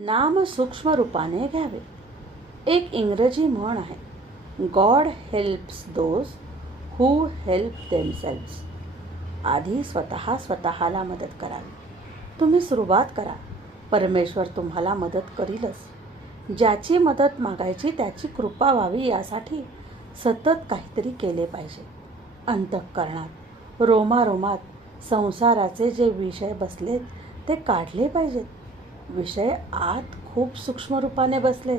नाम सूक्ष्म रूपाने घ्यावे. एक इंग्रजी म्हण आहे. God helps those who help themselves आधी स्वतः स्वतःला मदत करावी. तुम्ही सुरुवात करा. परमेश्वर तुम्हाला मदत करीलच. ज्याची मदत मागायची त्याची कृपा व्हावी यासाठी सतत काहीतरी केले पाहिजे. अंतःकरणात रोमारोमात संसाराचे जे विषय बसलेत ते काढले पाहिजेत. विषय आत खूप सूक्ष्म रूपाने बसले.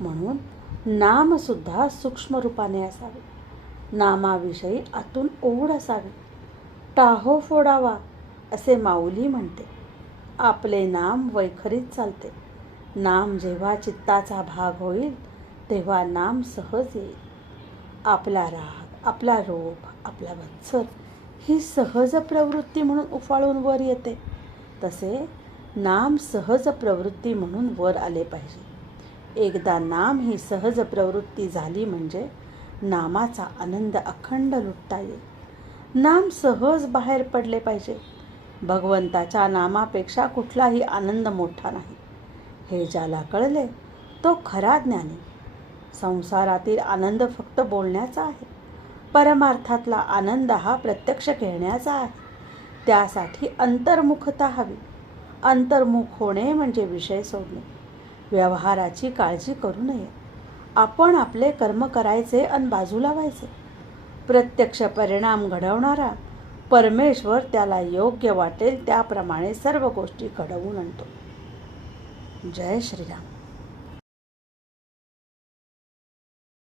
म्हणून नामसुद्धा सूक्ष्म रूपाने असावे. नामाविषयी आतून ओढ असावी. टाहो फोडावा असे माऊली म्हणते. आपले नाम वैखरीत चालते. नाम जेव्हा चित्ताचा भाग होईल तेव्हा नाम सहज येईल. आपला राग आपला रोग आपला वत्सर ही सहज प्रवृत्ती म्हणून उफाळून वर येते. तसे नाम सहज प्रवृत्ती म्हणून वर आले पाहिजे. एकदा नाम ही सहज प्रवृत्ती झाली म्हणजे नामाचा आनंद अखंड लुटता येईल. नाम सहज बाहेर पडले पाहिजे. भगवंताच्या नामापेक्षा कुठलाही आनंद मोठा नाही. हे ज्याला कळले तो खरा ज्ञानी. संसारातील आनंद फक्त बोलण्याचा आहे. परमार्थातला आनंद हा प्रत्यक्ष घेण्याचा आहे. त्यासाठी अंतर्मुखता हवी. अंतर्मुख होणे म्हणजे विषय सोडणे. व्यवहाराची काळजी करू नये. आपण आपले कर्म करायचे आणि बाजू लावायचे. प्रत्यक्ष परिणाम घडवणारा परमेश्वर त्याला योग्य वाटेल त्याप्रमाणे सर्व गोष्टी घडवून आणतो जय श्रीराम.